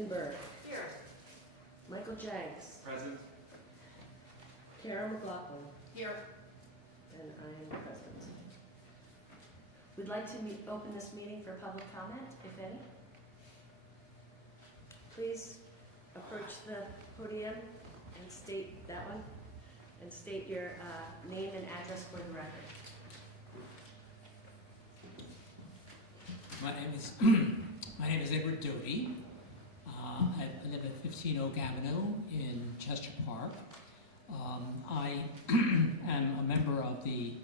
Lichtenberg. Here. Michael Jenks. Present. Kara McLaughlin. Here. And I am present. We'd like to open this meeting for public comment, if any. Please approach the podium and state that one, and state your name and address for the record. My name is Edward Doty. I live at 15 Oak Avenue in Chester Park. I am a member of the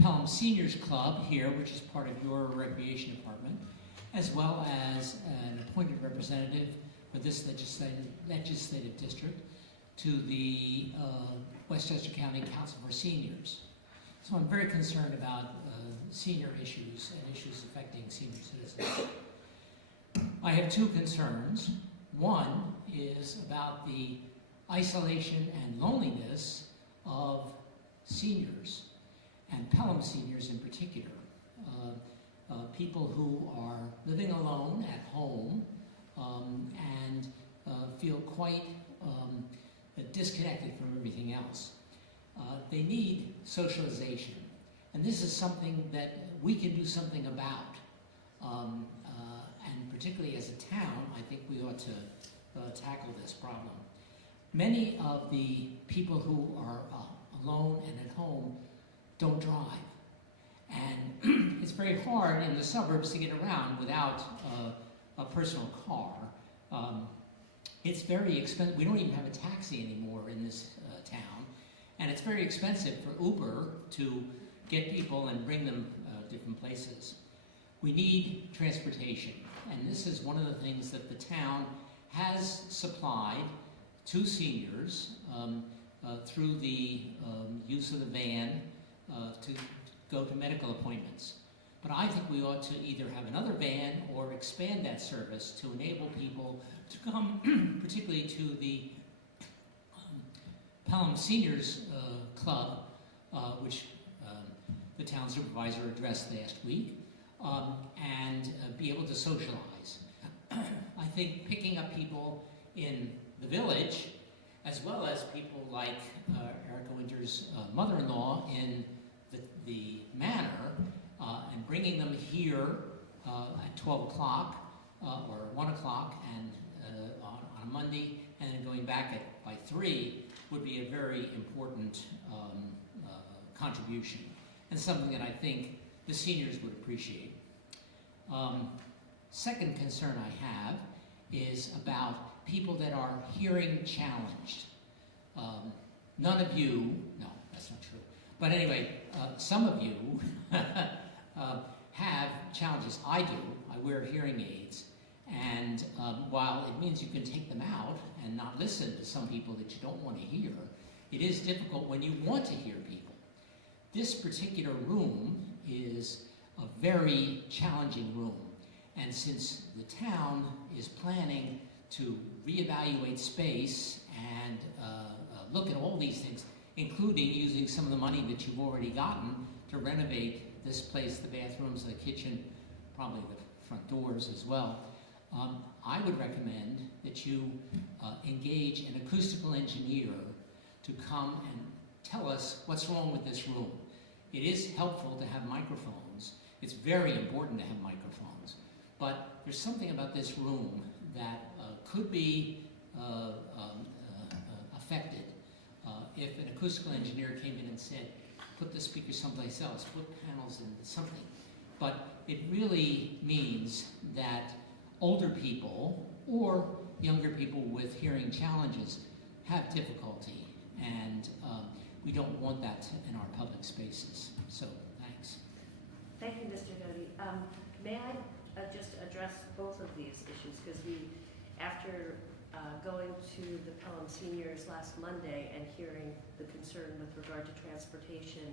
Pelham Seniors Club here, which is part of your recreation department, as well as an appointed representative for this legislative district to the Westchester County Council for Seniors. So I'm very concerned about senior issues and issues affecting senior citizens. I have two concerns. One is about the isolation and loneliness of seniors, and Pelham seniors in particular. People who are living alone at home and feel quite disconnected from everything else. They need socialization, and this is something that we can do something about. And particularly as a town, I think we ought to tackle this problem. Many of the people who are alone and at home don't drive. And it's very hard in the suburbs to get around without a personal car. It's very expensive. We don't even have a taxi anymore in this town. And it's very expensive for Uber to get people and bring them different places. We need transportation. And this is one of the things that the town has supplied to seniors through the use of the van to go to medical appointments. But I think we ought to either have another van or expand that service to enable people to come, particularly to the Pelham Seniors Club, which the town supervisor addressed last week, and be able to socialize. I think picking up people in the village, as well as people like Erica Winter's mother-in-law in the manor, and bringing them here at 12 o'clock or 1 o'clock and on a Monday, and then going back by 3 would be a very important contribution, and something that I think the seniors would appreciate. Second concern I have is about people that are hearing challenged. None of you, no, that's not true. But anyway, some of you have challenges. I do. I wear hearing aids. And while it means you can take them out and not listen to some people that you don't want to hear, it is difficult when you want to hear people. This particular room is a very challenging room. And since the town is planning to reevaluate space and look at all these things, including using some of the money that you've already gotten to renovate this place, the bathrooms, the kitchen, probably the front doors as well, I would recommend that you engage an acoustical engineer to come and tell us what's wrong with this room. It is helpful to have microphones. It's very important to have microphones. But there's something about this room that could be affected if an acoustical engineer came in and said, put the speaker someplace else, put panels in something. But it really means that older people or younger people with hearing challenges have difficulty, and we don't want that in our public spaces. So, thanks. Thank you, Mr. Doty. May I just address both of these issues? Because after going to the Pelham Seniors last Monday and hearing the concern with regard to transportation,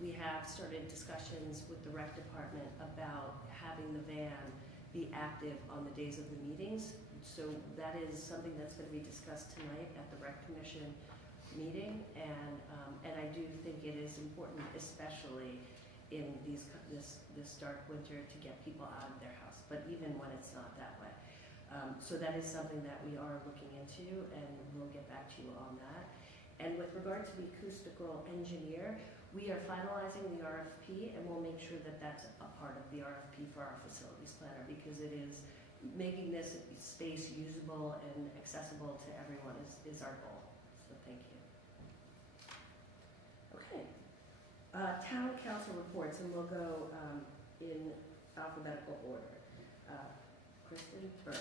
we have started discussions with the rec department about having the van be active on the days of the meetings. So that is something that's going to be discussed tonight at the rec commission meeting, and I do think it is important, especially in this dark winter, to get people out of their house, but even when it's not that way. So that is something that we are looking into, and we'll get back to you on that. And with regard to the acoustical engineer, we are finalizing the RFP, and we'll make sure that that's a part of the RFP for our facilities planner, because it is making this space usable and accessible to everyone is our goal. So thank you. Okay. Town council reports, and we'll go in alphabetical order. Kristen Burke.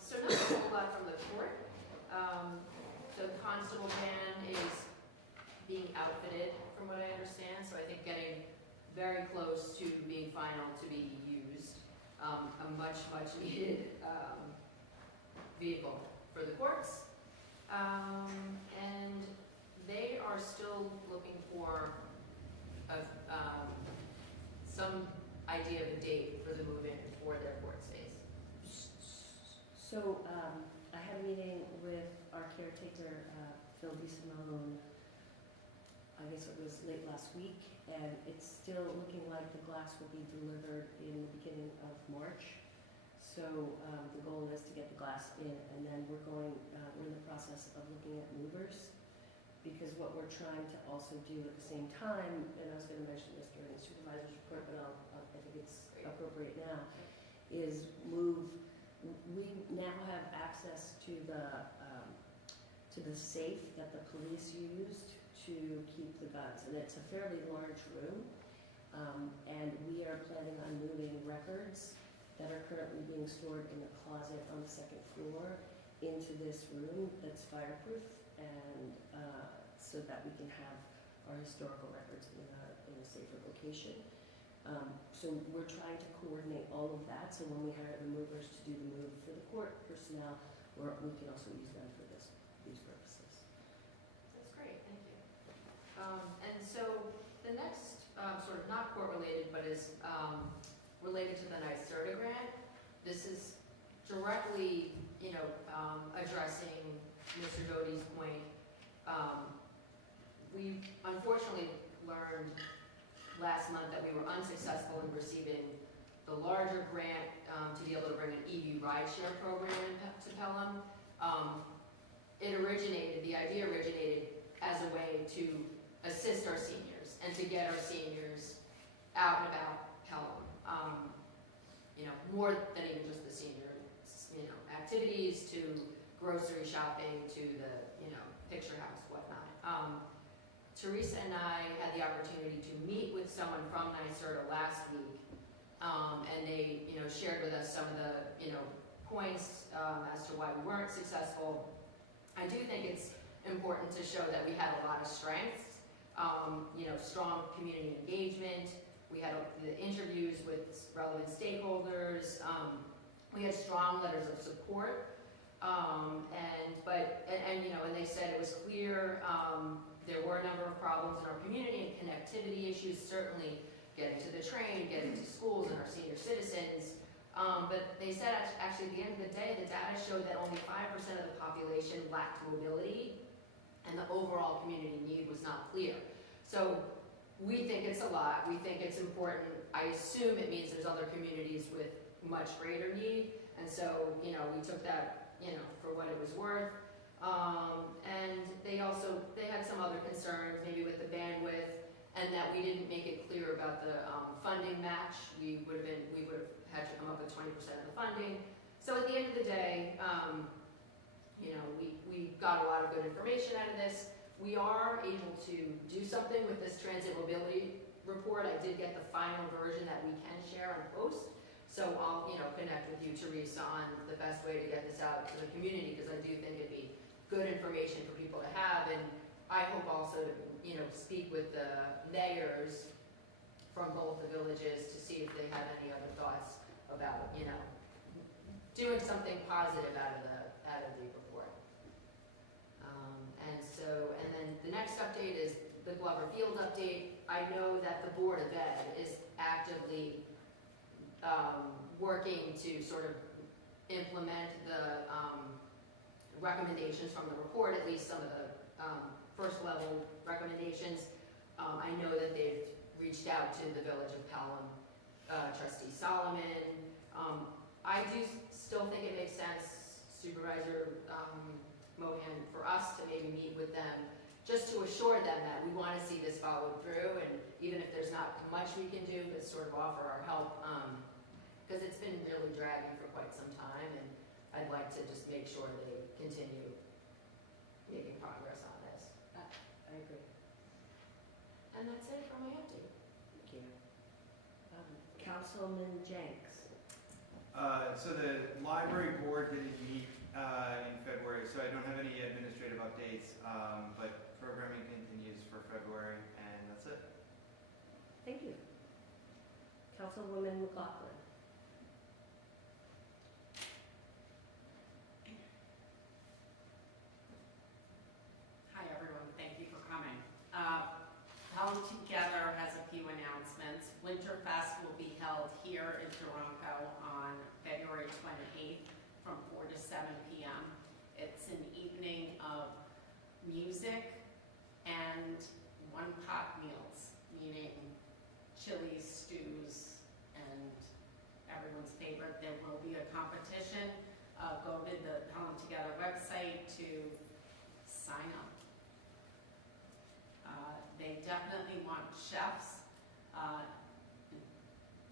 So not a whole lot from the court. The constable van is being outfitted, from what I understand, so I think getting very close to being final to be used. A much needed vehicle for the courts. And they are still looking for some idea of a date for the move-in for their court space. So I had a meeting with our caretaker, Phil DeSimone, I guess it was late last week, and it's still looking like the glass will be delivered in the beginning of March. So the goal is to get the glass in, and then we're in the process of looking at movers, because what we're trying to also do at the same time, and I was going to mention this during the supervisor's report, but I think it's appropriate now, is move. We now have access to the safe that the police used to keep the guns, and it's a fairly large room, and we are planning on moving records that are currently being stored in the closet on the second floor into this room that's fireproof, and so that we can have our historical records in a safer location. So we're trying to coordinate all of that, so when we hire the movers to do the move for the court personnel, we can also use them for these purposes. That's great, thank you. And so the next, sort of not court related, but is related to the NYSERDA grant. This is directly, addressing Mr. Doty's point. We unfortunately learned last month that we were unsuccessful in receiving the larger grant to be able to bring an EV rideshare program to Pelham. The idea originated as a way to assist our seniors and to get our seniors out and about Pelham. More than even just the senior, activities, to grocery shopping, to the, picture house, whatnot. Teresa and I had the opportunity to meet with someone from NYSERDA last week, and they, shared with us some of the, points as to why we weren't successful. I do think it's important to show that we had a lot of strengths, strong community engagement. We had the interviews with relevant stakeholders. We had strong letters of support, and they said it was clear. There were a number of problems in our community and connectivity issues, certainly getting to the train, getting to schools and our senior citizens. But they said actually at the end of the day, the data showed that only 5% of the population lacked mobility, and the overall community need was not clear. So we think it's a lot. We think it's important. I assume it means there's other communities with much greater need. And so, we took that, for what it was worth. And they had some other concerns, maybe with the bandwidth, and that we didn't make it clear about the funding match. We would have had to come up with 20% of the funding. So at the end of the day, we got a lot of good information out of this. We are able to do something with this transit mobility report. I did get the final version that we can share and post. So I'll, connect with you, Teresa, on the best way to get this out to the community, because I do think it'd be good information for people to have. And I hope also to, speak with the mayors from both the villages to see if they have any other thoughts about, doing something positive out of the report. And then the next update is the Glover Field update. I know that the Board of Ed is actively working to sort of implement recommendations from the report, at least some of the first level recommendations. I know that they've reached out to the Village of Pelham, Trustee Solomon. I do still think it makes sense, Supervisor Mohan, for us to maybe meet with them just to assure them that we want to see this followed through, and even if there's not much we can do, but sort of offer our help, because it's been really dragging for quite some time, and I'd like to just make sure they continue making progress on this. I agree. And that's it from my update. Thank you. Councilman Jenks. So the library board didn't meet in February, so I don't have any administrative updates, but programming continues for February, and that's it. Thank you. Councilwoman McLaughlin. Hi, everyone. Thank you for coming. Pelham Together has a few announcements. Winterfest will be held here in Toronto on February 28th from 4 to 7 p.m. It's an evening of music and one-pot meals, meaning chilies, stews, and everyone's favorite. There will be a competition. Go to the Pelham Together website to sign up. They definitely want chefs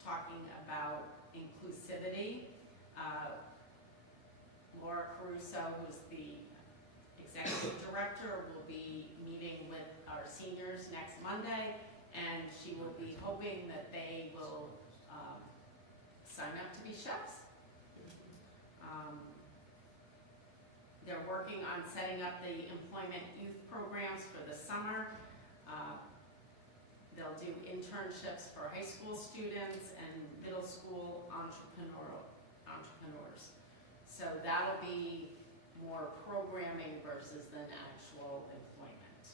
talking about inclusivity. Laura Caruso, who's the executive director, will be meeting with our seniors next Monday, and she will be hoping that they will sign up to be chefs. They're working on setting up the employment youth programs for the summer. They'll do internships for high school students and middle school entrepreneurs. So that'll be more programming versus than actual employment.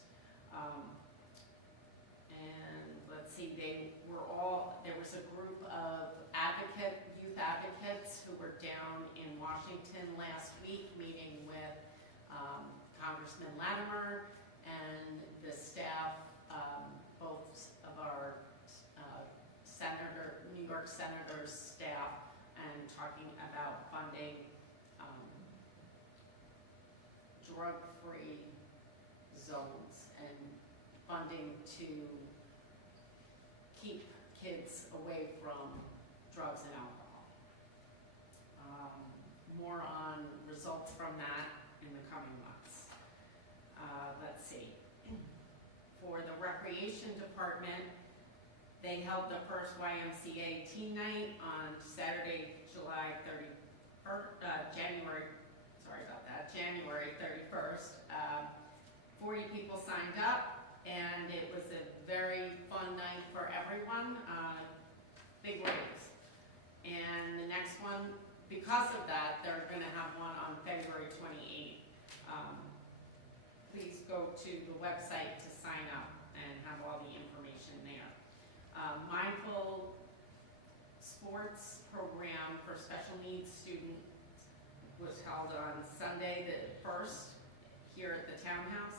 And let's see, there was a group of youth advocates who were down in Washington last week meeting with Congressman Latimer and the staff, both of our New York Senator's staff, and talking about funding drug-free zones and funding to keep kids away from drugs and alcohol. More on results from that in the coming months. Let's see. For the Recreation Department, they held the first YMCA Teen Night on Saturday, January 31st. 40 people signed up, and it was a very fun night for everyone. Big waves. And the next one, because of that, they're going to have one on February 28th. Please go to the website to sign up and have all the information there. Mindful Sports program for special needs students was held on Sunday the 1st here at the Townhouse.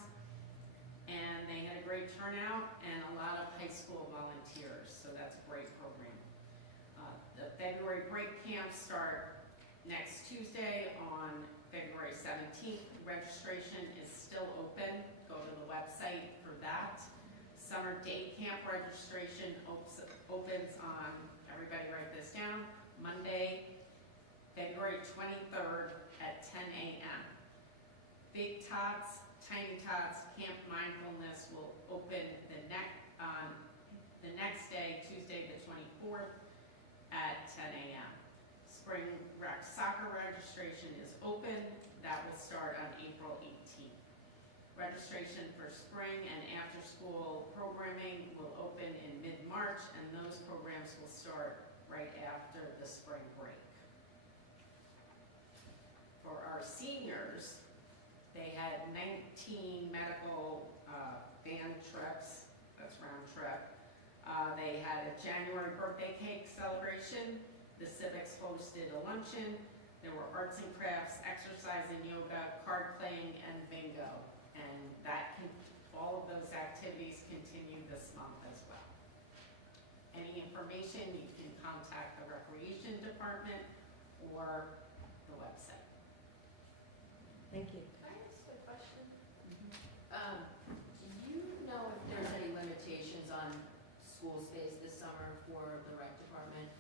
And they had a great turnout and a lot of high school volunteers, so that's a great program. The February break camps start next Tuesday on February 17th. Registration is still open. Go to the website for that. Summer day camp registration opens on, everybody write this down, Monday, February 23rd at 10 a.m. Big Tots, Tiny Tots, Camp Mindfulness will open the next day, Tuesday the 24th at 10 a.m. Spring Rec Soccer registration is open. That will start on April 18th. Registration for spring and after-school programming will open in mid-March, and those programs will start right after the spring break. For our seniors, they had 19 medical van trips, that's round trip. They had a January birthday cake celebration. The Civics hosted a luncheon. There were arts and crafts, exercise and yoga, card playing, and bingo. And all of those activities continue this month as well. Any information, you can contact the Recreation Department or the website. Thank you. Can I ask a question? Do you know if there's any limitations on school space this summer for the rec department?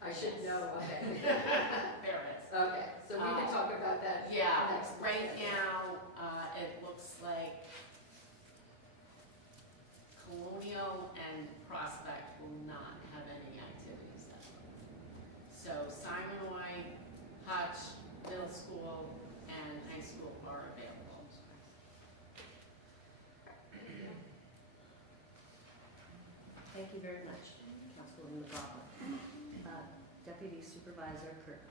I should know, okay. There is. Okay, so we can talk about that Yeah, next. right now, it looks like Colonial and Prospect will not have any activities that month. So Simon White, Hutch, middle school, and high school are available. Thank you very much, Councilwoman McLaughlin. Deputy Supervisor Kirk.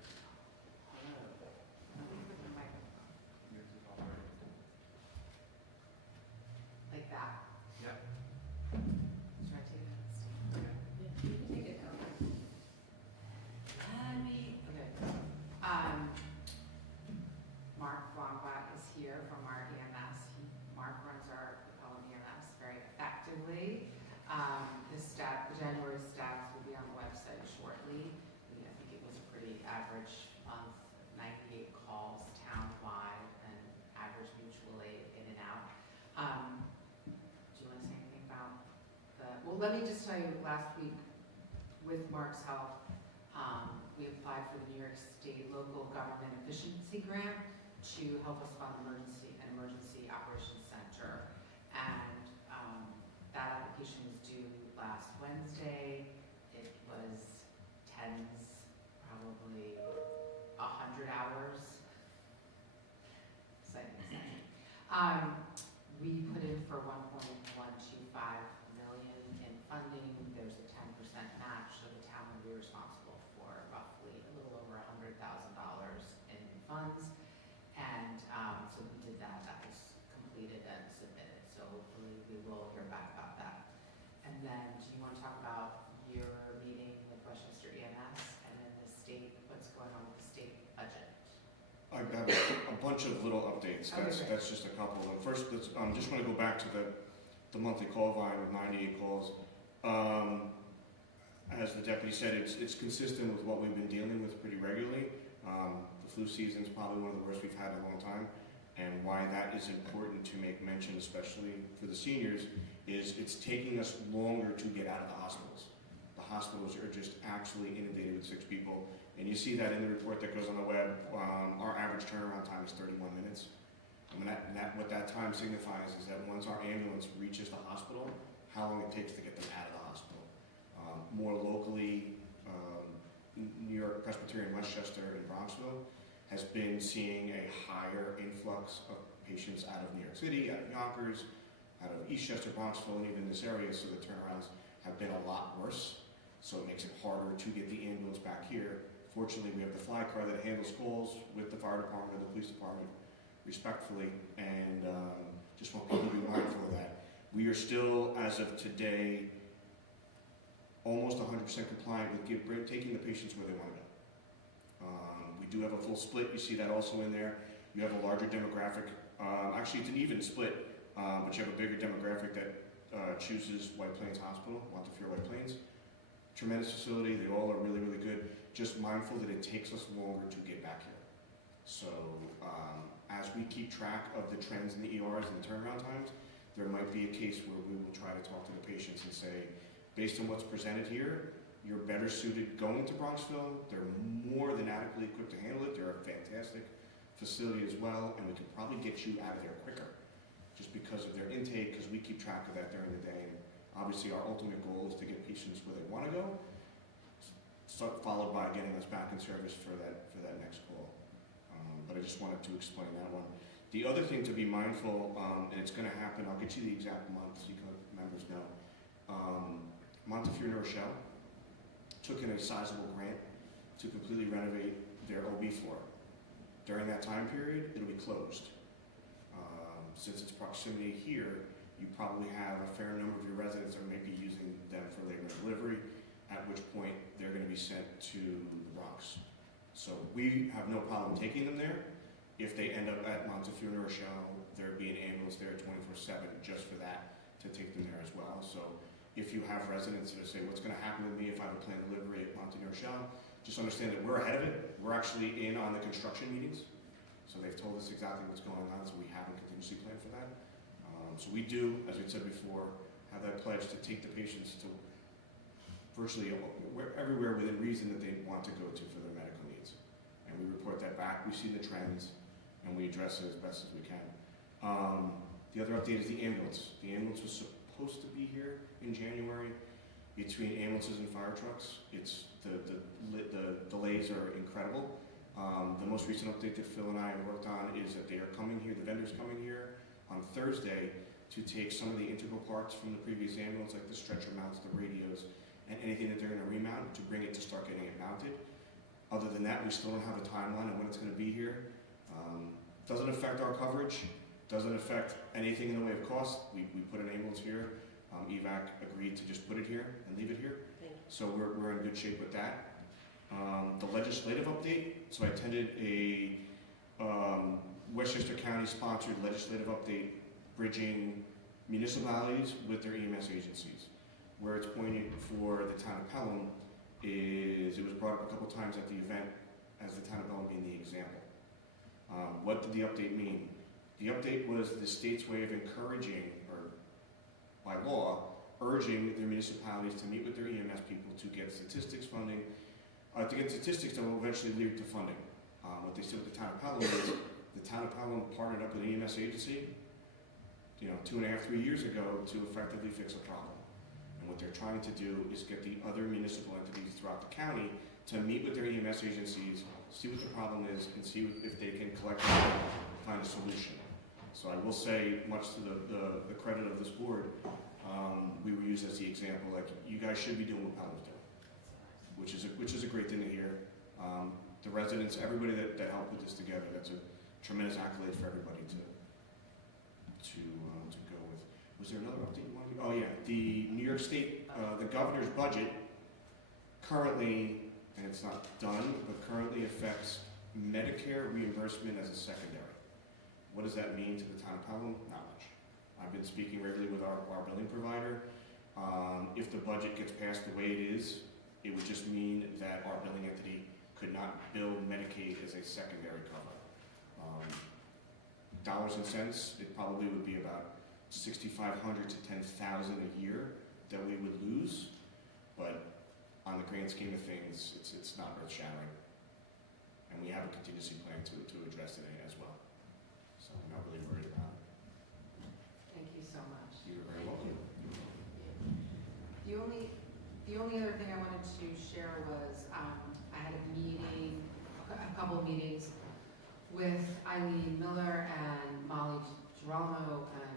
Like that. Yep. Should I take that? You can take it down. Okay. Mark Wambach is here from our EMS. Mark runs our Pelham EMS very effectively. The January stats will be on the website shortly. I think it was a pretty average month, 98 calls town-wide and average mutual aid in and out. Do you want to say anything about well, let me just tell you, last week, with Mark's help, we applied for the New York State Local Government Efficiency Grant to help us fund an emergency operations center. And that application was due last Wednesday. It was tens, probably 100 hours. Exciting. We put in for 1.125 million in funding. There's a 10% match, so the town will be responsible for roughly a little over $100,000 in funds. And so we did that. That was completed and submitted. So hopefully we will hear back about that. And then, do you want to talk about your meeting with Westchester EMS and then the state, what's going on with the state budget? I have a bunch of little updates. That's just a couple of them. First, just want to go back to the monthly call volume of 98 calls. As the deputy said, it's consistent with what we've been dealing with pretty regularly. The flu season is probably one of the worst we've had in a long time. And why that is important to make mention, especially for the seniors, is it's taking us longer to get out of the hospitals. The hospitals are just actually inundated with sick people. And you see that in the report that goes on the web. Our average turnaround time is 31 minutes. I mean, what that time signifies is that once our ambulance reaches the hospital, how long it takes to get them out of the hospital. More locally, New York Presbyterian Westchester and Bronxville has been seeing a higher influx of patients out of New York City, out of Yonkers, out of Eastchester, Bronxville, and even this area, so the turnarounds have been a lot worse. So it makes it harder to get the ambulance back here. Fortunately, we have the fly car that handles calls with the fire department and the police department respectfully, and just want people to be mindful of that. We are still, as of today, almost 100% compliant with taking the patients where they want to go. We do have a full split. You see that also in there. You have a larger demographic. Actually, it's an even split, but you have a bigger demographic that chooses White Plains Hospital, Montefiore White Plains. Tremendous facility. They all are really, really good. Just mindful that it takes us longer to get back here. So as we keep track of the trends in the ERs and the turnaround times, there might be a case where we will try to talk to the patients and say, based on what's presented here, you're better suited going to Bronxville. They're more than adequately equipped to handle it. They're a fantastic facility as well, and we can probably get you out of there quicker just because of their intake, because we keep track of that during the day. And obviously our ultimate goal is to get patients where they want to go, followed by getting us back in service for that next call. But I just wanted to explain that one. The other thing to be mindful, and it's going to happen, I'll get you the exact month so you members know. Montefiore New Rochelle took in a sizable grant to completely renovate their OB floor. During that time period, it'll be closed. Since its proximity here, you probably have a fair number of your residents that may be using them for labor and delivery. at which point they're going to be sent to the Bronx. So we have no problem taking them there. If they end up at Montefiore New Rochelle, there'd be an ambulance there 24/7 just for that, to take them there as well. So if you have residents that say, what's going to happen with me if I have a planned delivery at Monte New Rochelle, just understand that we're ahead of it. We're actually in on the construction meetings. So they've told us exactly what's going on, so we have a contingency plan for that. So we do, as we said before, have that pledge to take the patients to virtually everywhere within reason that they want to go to for their medical needs. And we report that back, we see the trends, and we address it as best as we can. The other update is the ambulance. The ambulance was supposed to be here in January. Between ambulances and fire trucks, the delays are incredible. The most recent update that Phil and I have worked on is that they are coming here, the vendor's coming here on Thursday to take some of the integral parts from the previous ambulance, like the stretcher mounts, the radios, and anything that they're going to remount to bring it to start getting it mounted. Other than that, we still don't have a timeline on when it's going to be here. Doesn't affect our coverage, doesn't affect anything in the way of cost. We put an ambulance here. EVAC agreed to just put it here and leave it here. So we're in good shape with that. The legislative update, so I attended a Westchester County sponsored legislative update bridging municipalities with their EMS agencies. Where it's pointed for the town of Pelham is, it was brought up a couple times at the event as the town of Pelham being the example. What did the update mean? The update was the state's way of encouraging, or by law, urging their municipalities to meet with their EMS people to get statistics funding, to get statistics that will eventually lead to funding. What they said with the town of Pelham is, the town of Pelham partnered up with an EMS agency, 2.5, 3 years ago to effectively fix a problem. And what they're trying to do is get the other municipal entities throughout the county to meet with their EMS agencies, see what the problem is, and see if they can collectively find a solution. So I will say, much to the credit of this board, we were used as the example, like, you guys should be doing what Pelham's doing, which is a great thing to hear. The residents, everybody that helped put this together, that's a tremendous accolade for everybody to go with. Was there another update you wanted to? Oh yeah, the New York State, the governor's budget currently, and it's not done, but currently affects Medicare reimbursement as a secondary. What does that mean to the town of Pelham? Not much. I've been speaking regularly with our billing provider. If the budget gets passed the way it is, it would just mean that our billing entity could not bill Medicaid as a secondary cover. Dollars and cents, it probably would be about $6,500 to $10,000 a year that we would lose, but on the grand scheme of things, it's not earth-shattering. And we have a contingency plan to address it as well. So I'm not really worried about it. Thank you so much. You're very welcome. The only other thing I wanted to share was I had a couple of meetings with Eileen Miller and Molly Girolamo and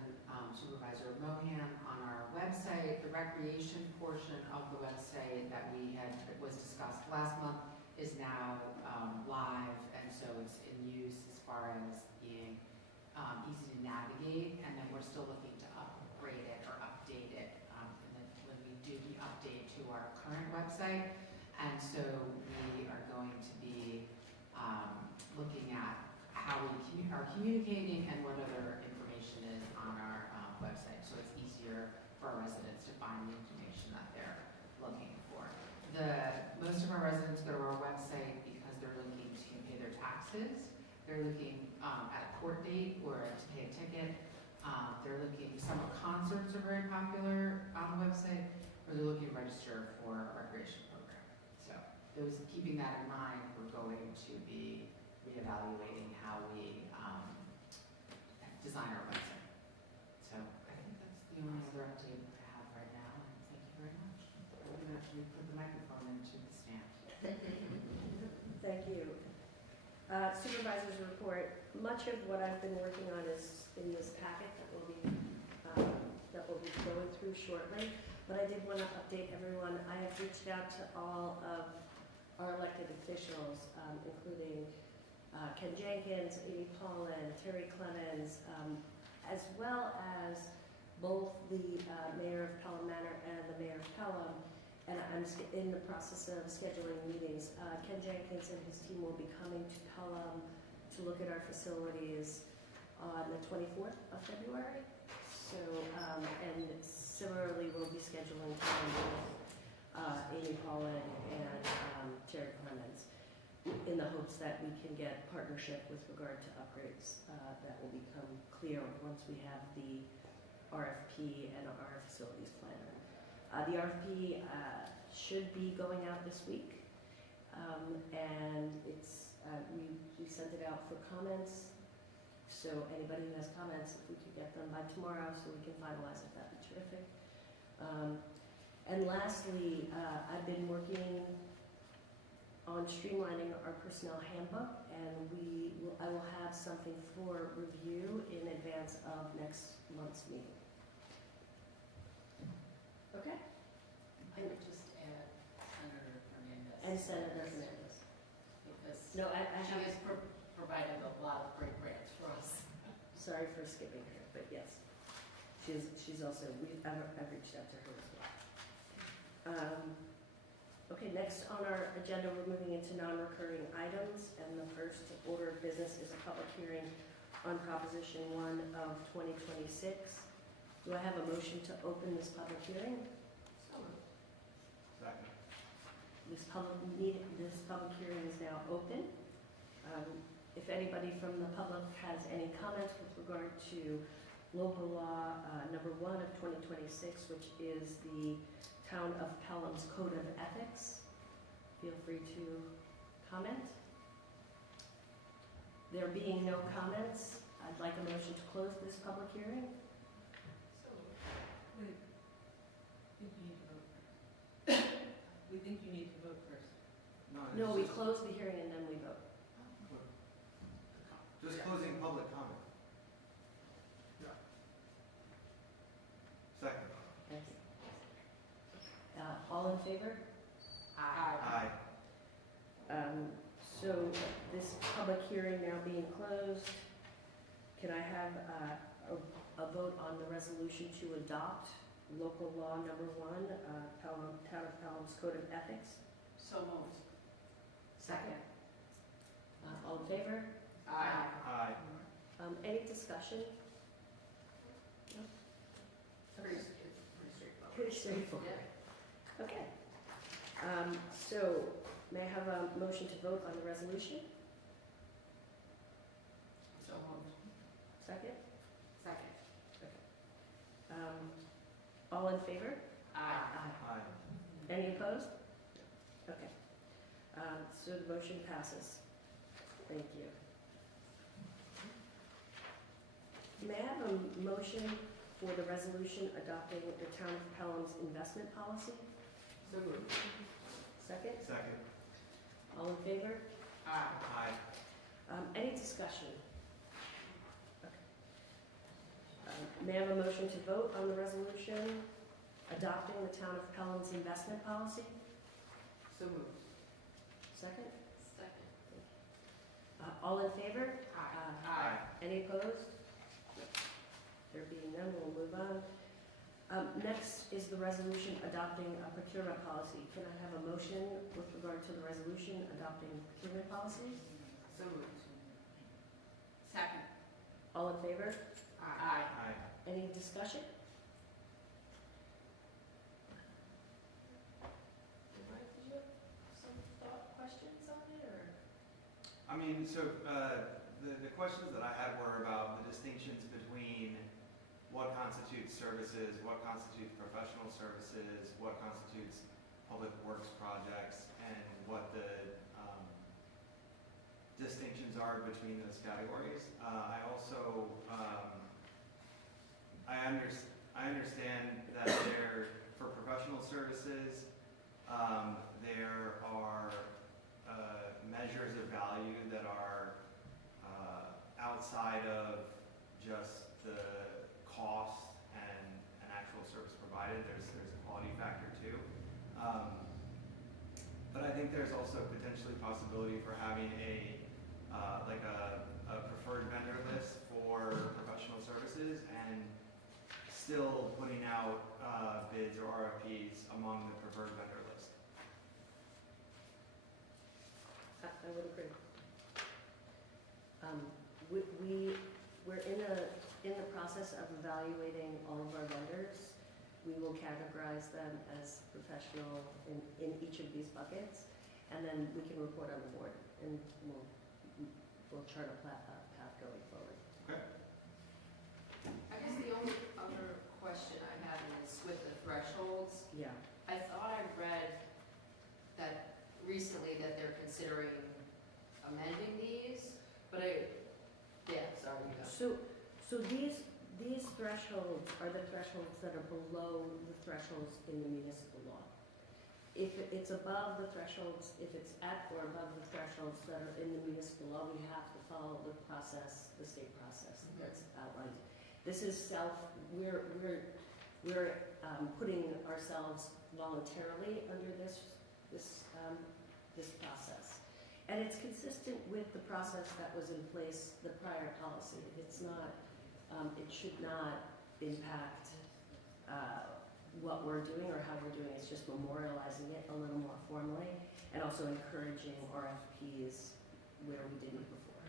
Supervisor Mohan on our website. The recreation portion of the website that was discussed last month is now live, and so it's in use as far as being easy to navigate, and then we're still looking to upgrade it or update it and then when we do the update to our current website. And so we are going to be looking at how we are communicating and what other information is on our website, so it's easier for our residents to find the information that they're looking for. Most of our residents go to our website because they're looking to pay their taxes, they're looking at a court date or to pay a ticket, they're looking, summer concerts are very popular on the website, or they're looking to register for a recreation program. So keeping that in mind, we're going to be reevaluating how we design our website. So I think that's the only other update I have right now, and thank you very much. I'm going to actually put the microphone into the stand. Thank you. Supervisor's report. Much of what I've been working on is in this packet that we'll be going through shortly. But I did want to update everyone. I have reached out to all of our elected officials, including Ken Jenkins, Amy Paulin, Terry Clemens, as well as both the mayor of Pelham Manor and the mayor of Pelham, and I'm in the process of scheduling meetings. Ken Jenkins and his team will be coming to Pelham to look at our facilities on the 24th of February. So, and similarly, we'll be scheduling time with Amy Holland and Terry Clemens in the hopes that we can get partnership with regard to upgrades that will become clear once we have the RFP and our facilities planner. The RFP should be going out this week, and it's we sent it out for comments. So anybody who has comments, if we could get them by tomorrow so we can finalize it, that'd be terrific. And lastly, I've been working on streamlining our personnel handbook, and I will have something for review in advance of next month's meeting. Okay? I would just add Senator Fernandez. And Senator Fernandez. Because No, I she have, has provided a lot of great grants for us. sorry for skipping her, but yes. She's also, I've reached out to her as well. Okay, next on our agenda, we're moving into non-recurring items, and the first order of business is a public hearing on Proposition 1 of 2026. Do I have a motion to open this public hearing? Second. This public hearing is now open. If anybody from the public has any comments with regard to local law number 1 of 2026, which is the Town of Pelham's Code of Ethics, feel free to comment. There being no comments, I'd like a motion to close this public hearing. Wait, I think you need to vote first. We think you need to vote first. No, we close the hearing and then we vote. Just closing public comment. Second. Thank you. All in favor? Aye. So this public hearing now being closed, can I have a vote on the resolution to adopt local law number 1, Town of Pelham's Code of Ethics? So moved. Second. All in favor? Aye. Any discussion? No? Pretty straightforward. Pretty straightforward. Okay. So may I have a motion to vote on the resolution? So moved. Second? Second. All in favor? Aye. Aye. Any opposed? Okay. So the motion passes. Thank you. May I have a motion for the resolution adopting the Town of Pelham's investment policy? So moved. Second? Second. All in favor? Aye. Aye. Any discussion? Okay. May I have a motion to vote on the resolution adopting the Town of Pelham's investment policy? So moved. Second? Second. All in favor? Aye. Any opposed? There being none, we'll move on. Next is the resolution adopting a procurement policy. Can I have a motion with regard to the resolution adopting procurement policy? So moved. Second. All in favor? Aye. Aye. Any discussion? Mike, did you have some questions on it, or? I mean, so the questions that I had were about the distinctions between what constitutes services, what constitutes professional services, what constitutes public works projects, and what the distinctions are between those categories. I also, I understand that for professional services, there are measures of value that are outside of just the cost and actual service provided. There's a quality factor too. But I think there's also potentially possibility for having a preferred vendor list for professional services and still putting out bids or RFPs among the preferred vendor list. I would agree. We're in the process of evaluating all of our vendors. We will categorize them as professional in each of these buckets, and then we can report on the board, and we'll chart a path going forward. Okay. I guess the only other question I have is with the thresholds. Yeah. I thought I read that recently that they're considering amending these, but sorry, you go. So these thresholds are the thresholds that are below the thresholds in the municipal law. If it's above the thresholds, if it's at or above the thresholds that are in the municipal law, we have to follow the process, the state process that's outlined. This is we're putting ourselves voluntarily under this process. And it's consistent with the process that was in place, the prior policy. It's not, it should not impact what we're doing or how we're doing. It's just memorializing it a little more formally and also encouraging RFPs where we didn't before.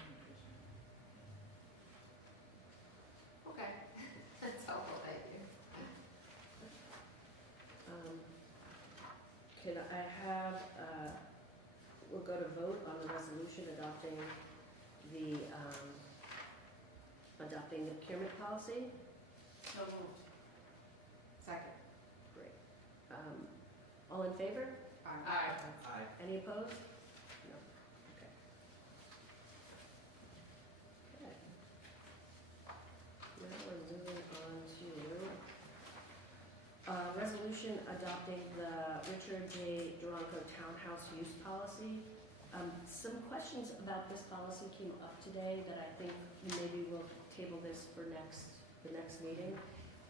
Okay, that's helpful, thank you. Can I have, we'll go to vote on the resolution adopting the procurement policy. So moved. Second. Great. All in favor? Aye. Aye. Any opposed? No. Okay. Okay. Now we're moving on to resolution adopting the Richard J. Durango Townhouse Use Policy. Some questions about this policy came up today that I think maybe we'll table this for the next meeting.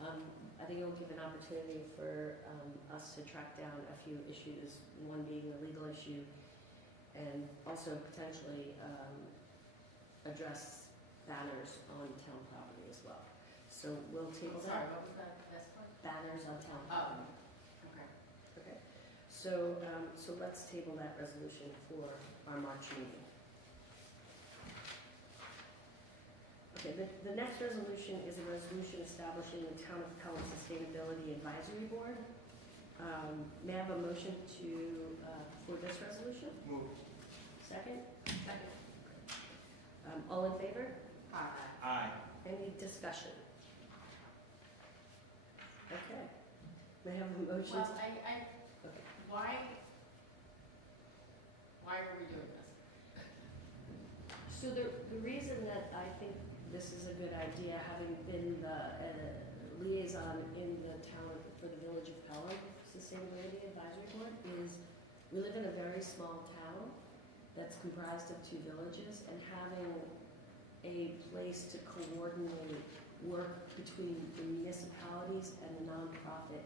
I think it'll give an opportunity for us to track down a few issues, one being the legal issue, and also potentially address banners on town property as well. So we'll table Sorry, that. what was that last part? Banners on town Oh, property. okay. Okay. So let's table that resolution for our March meeting. Okay, the next resolution is a resolution establishing the Town of Pelham Sustainability Advisory Board. May I have a motion for this resolution? Move. Second? Second. All in favor? Aye. Aye. Any discussion? Okay. May I have a motion? Well, Okay. why are we doing this? So the reason that I think this is a good idea, having been the liaison in the town for the Village of Pelham Sustainability Advisory Board, is we live in a very small town that's comprised of 2 villages, and having a place to coordinate work between the municipalities and the nonprofit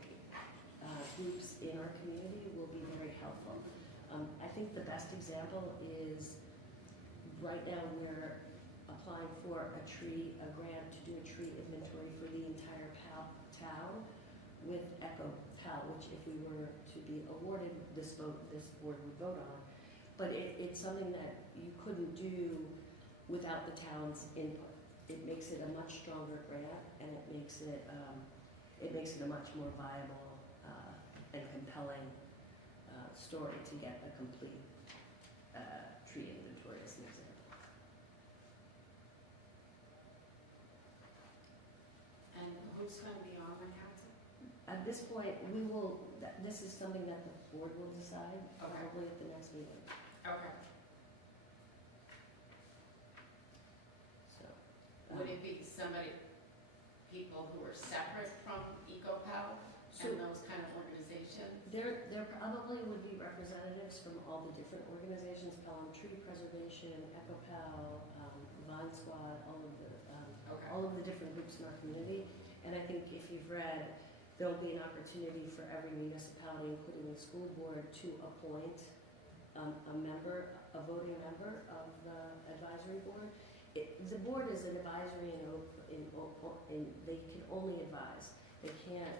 groups in our community will be very helpful. I think the best example is right now we're applying for a grant to do a tree inventory for the entire town with EcoPal, which if we were to be awarded, this board would vote on. But it's something that you couldn't do without the town's input. It makes it a much stronger grant, and it makes it a much more viable and compelling story to get a complete tree inventory as an example. And who's going to be on the council? At this point, this is something that the board will decide probably at the next meeting. Okay. So, Would it be people who are separate from EcoPal So- and those kind of organizations? There probably would be representatives from all the different organizations, Pelham Tree Preservation, EcoPal, Vine Squad, Okay. all of the different groups in our community. And I think if you've read, there'll be an opportunity for every municipality, including the school board, to appoint a voting member of the advisory board. The board is an advisory and they can only advise. They can't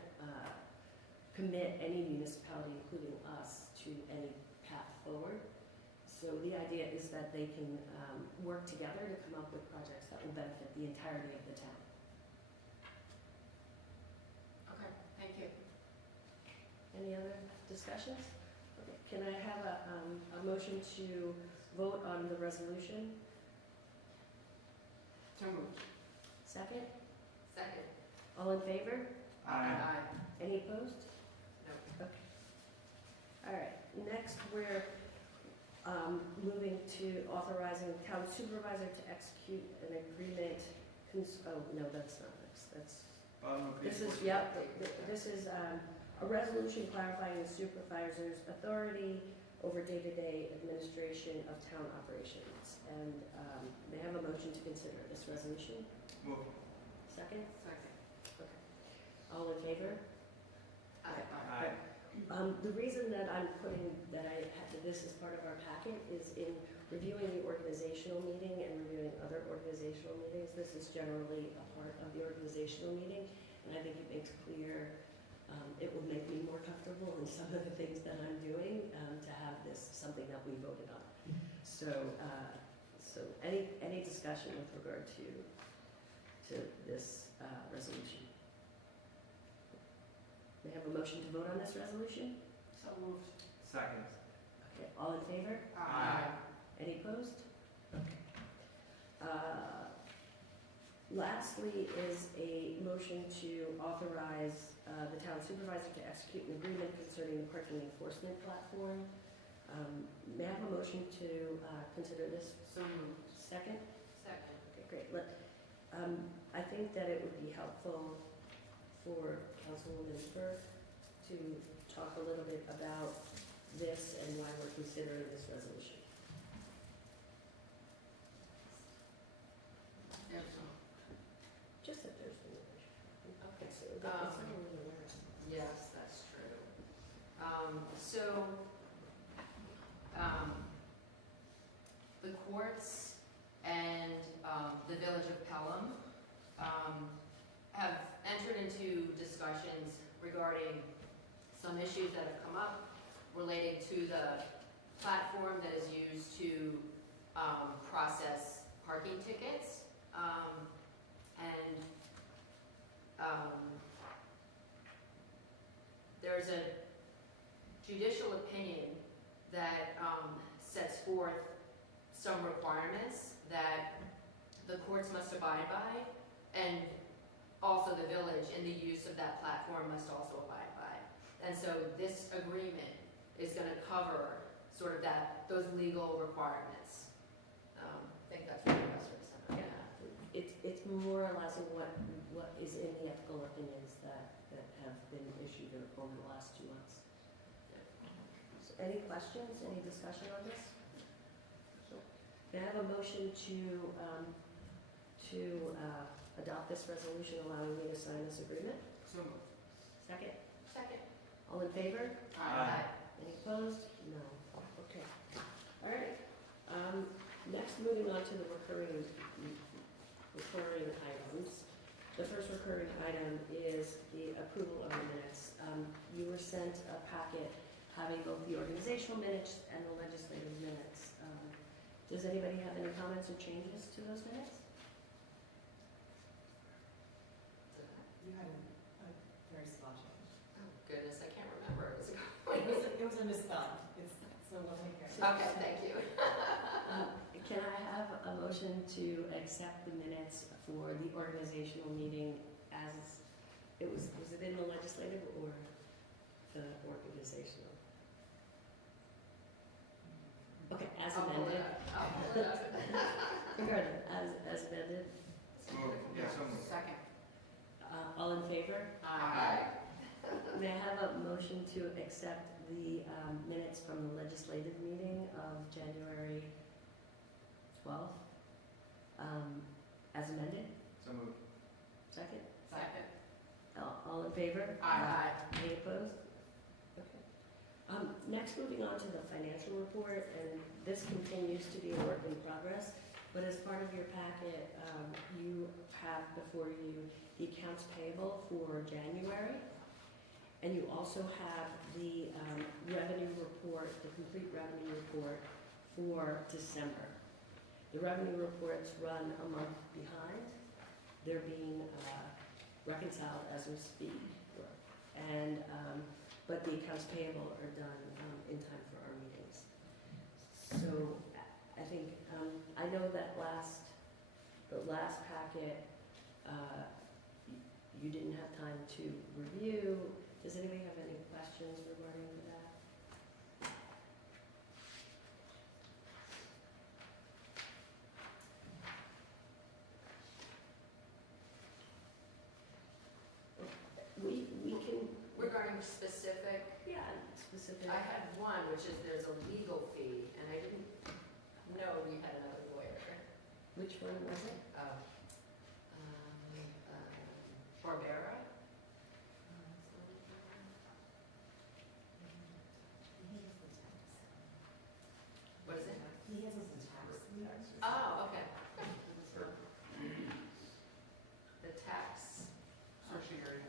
commit any municipality, including us, to any path forward. So the idea is that they can work together to come up with projects that will benefit the entirety of the town. Okay, thank you. Any other discussions? Okay. Can I have a motion to vote on the resolution? So moved. Second? Second. All in favor? Aye. Any opposed? No. Okay. All right, next we're moving to authorizing town supervisor to execute an agreement, oh, no, that's not next, that's, Bottom of page this is, 14. yep, this is a resolution clarifying the supervisor's authority over day-to-day administration of town operations. And may I have a motion to consider this resolution? Move. Second? Second. Okay. All in favor? Aye. The reason that I'm putting, that I had this as part of our packet is in reviewing the organizational meeting and reviewing other organizational meetings. This is generally a part of the organizational meeting, and I think it makes clear, it will make me more comfortable in some of the things that I'm doing, to have this something that we voted on. So, any discussion with regard to this resolution? May I have a motion to vote on this resolution? So moved. Second. Okay, all in favor? Aye. Any opposed? Okay. Lastly is a motion to authorize the town supervisor to execute an agreement concerning the parking enforcement platform. May I have a motion to consider this? So moved. Second? Second. Okay, great. I think that it would be helpful for Councilwoman Burke to talk a little bit about this and why we're considering this resolution. Just that there's the resolution. Okay, so it's not really worse. Yes, that's true. The courts and the village of Pelham have entered into discussions regarding some issues that have come up relating to the platform that is used to process parking tickets. There's a judicial opinion that sets forth some requirements that the courts must abide by, and also the village in the use of that platform must also abide by. And so this agreement is going to cover sort of those legal requirements. I think that's really best for December. Yeah, it's memorializing what is in the ethical opinions that have been issued over the last 2 months. So any questions, any discussion on this? May I have a motion to adopt this resolution allowing me to sign this agreement? So moved. Second? Second. All in favor? Aye. Any opposed? No. Okay. All right. Next, moving on to the recurring items. The first recurring item is the approval of the minutes. You were sent a packet having both the organizational minutes and the legislative minutes. Does anybody have any comments or changes to those minutes? You had a very small change. Oh, goodness, I can't remember. It was a misspelling. So we'll take care of it. Okay, thank you. Can I have a motion to accept the minutes for the organizational meeting as, was it in the legislative or the organizational? Okay, as I'll pull it amended. up. I'll pull it up. Regardless, as amended. Move. Yeah, so moved. Second. All in favor? Aye. May I have a motion to accept the minutes from the legislative meeting of January 12th, as amended? So moved. Second? Second. All in favor? Aye. Any opposed? Okay. Next, moving on to the financial report, and this continues to be a work in progress, but as part of your packet, you have before you the accounts payable for January. And you also have the revenue report, the complete revenue report for December. The revenue reports run a month behind. They're being reconciled as we speak. And, but the accounts payable are done in time for our meetings. So I think, I know that the last packet, you didn't have time to review. Does anybody have any questions regarding that? We can, Regarding specific, yeah, specific. I had one, which is there's a legal fee, and I didn't know we had another lawyer. Which one was it? Barbera? What is it? He has us in tax. Oh, okay. The tax. Tertiary.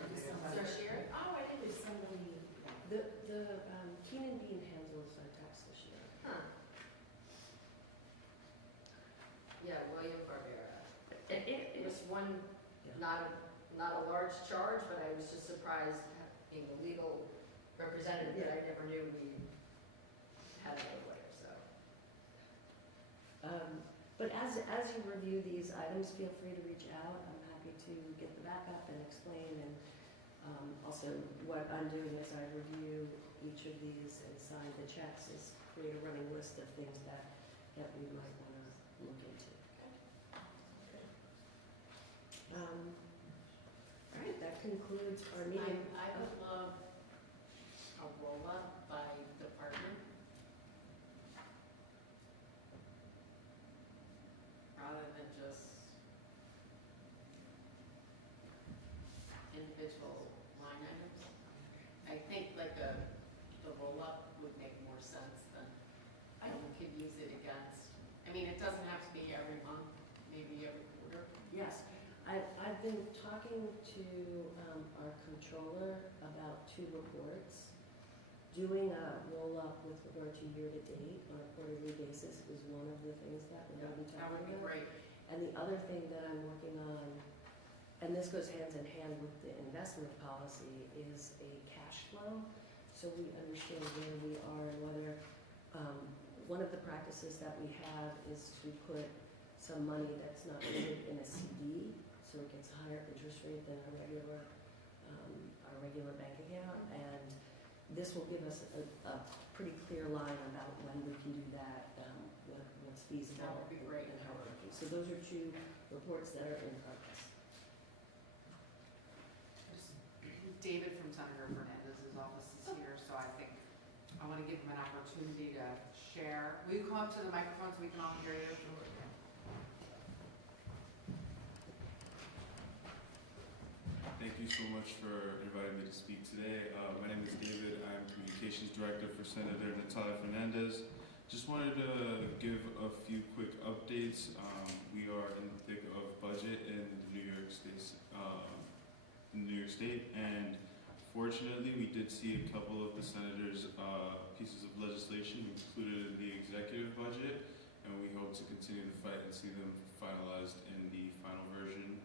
Tertiary? Oh, I didn't. If somebody. The Keenan Bean handles our tax this year. Huh. Yeah, William Barbera. It was one, not a large charge, but I was just surprised being the legal representative that I never knew we had another lawyer, so. But as you review these items, feel free to reach out. I'm happy to get the backup and explain. And also what I'm doing as I review each of these and sign the checks is create a running list of things that we might want to look into. All right, that concludes our meeting. I would love a roll-up by department. Rather than just individual line items. I think like the roll-up would make more sense than, we could use it against, I mean, it doesn't have to be every month, maybe every quarter. Yes, I've been talking to our controller about 2 reports. Doing a roll-up with regard to year-to-date on a quarterly basis is one of the things that we're going to be That would talking be about. great. And the other thing that I'm working on, and this goes hand in hand with the investment policy, is a cash flow. So we understand where we are and whether, one of the practices that we have is to put some money that's not needed in a CD, so it gets a higher interest rate than our regular bank account. And this will give us a pretty clear line about when we can do that, what's feasible. That would be great. And how we're working. So those are 2 reports that are in progress. David from Senator Fernandez's office is here, so I think I want to give him an opportunity to share. Will you come up to the microphone so we can all hear you? Thank you so much for inviting me to speak today. My name is David. I'm Communications Director for Senator Natalia Fernandez. Just wanted to give a few quick updates. We are in the thick of budget in New York State, and fortunately, we did see a couple of the senators' pieces of legislation included in the executive budget, and we hope to continue the fight and see them finalized in the final version.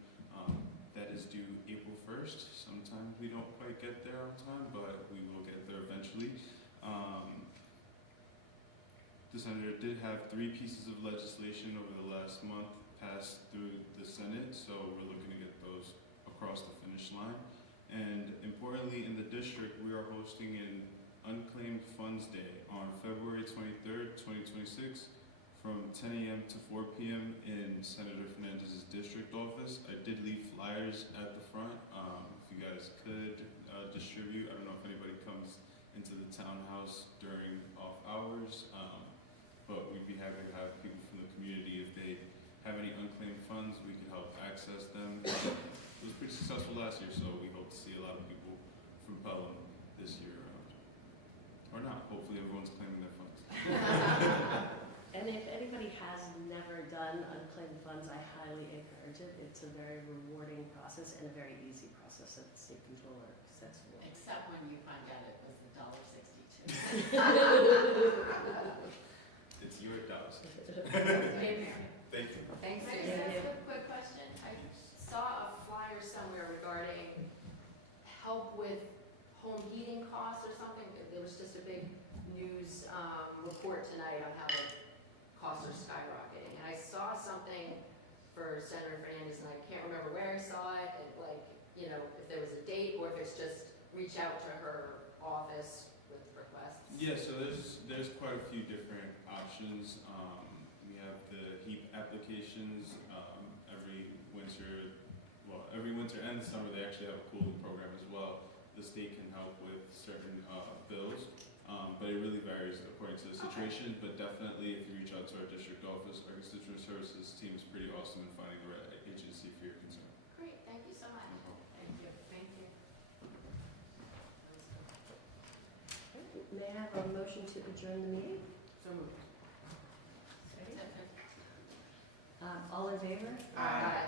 That is due April 1st. Sometimes we don't quite get there on time, but we will get there eventually. The senator did have 3 pieces of legislation over the last month passed through the Senate, so we're looking to get those across the finish line. And importantly, in the district, we are hosting an Unclaimed Funds Day on February 23rd, 2026, from 10 a.m. to 4 p.m. in Senator Fernandez's district office. I did leave flyers at the front. If you guys could distribute, I don't know if anybody comes into the townhouse during off hours, but we'd be happy to have people from the community. If they have any unclaimed funds, we can help access them. It was pretty successful last year, so we hope to see a lot of people from Pelham this year around. Or not, hopefully everyone's claiming their funds. And if anybody has never done done unclaimed funds, I highly encourage it. It's a very rewarding process and a very easy process that the state controller sets forth. Except when you find out it was $1.62. It's your dollars. Maybe. Thank you. Thanks, Thank Susan. you. Can I ask a quick question? I saw a flyer somewhere regarding help with home heating costs or something. There was just a big news report tonight on how the costs are skyrocketing. And I saw something for Senator Fernandez, and I can't remember where I saw it, and like, you know, if there was a date or if it's just reach out to her office with requests. Yeah, so there's quite a few different options. We have the heat applications every winter and the summer. They actually have a cooling program as well. The state can help with certain bills, but it really varies according to the situation. But definitely, if you reach out to our district office, our constituent services team is pretty awesome in finding the right agency for your concern. Great, thank you so much. No problem. Thank you. Thank you. May I have a motion to adjourn the meeting? So moved. All in favor? Aye.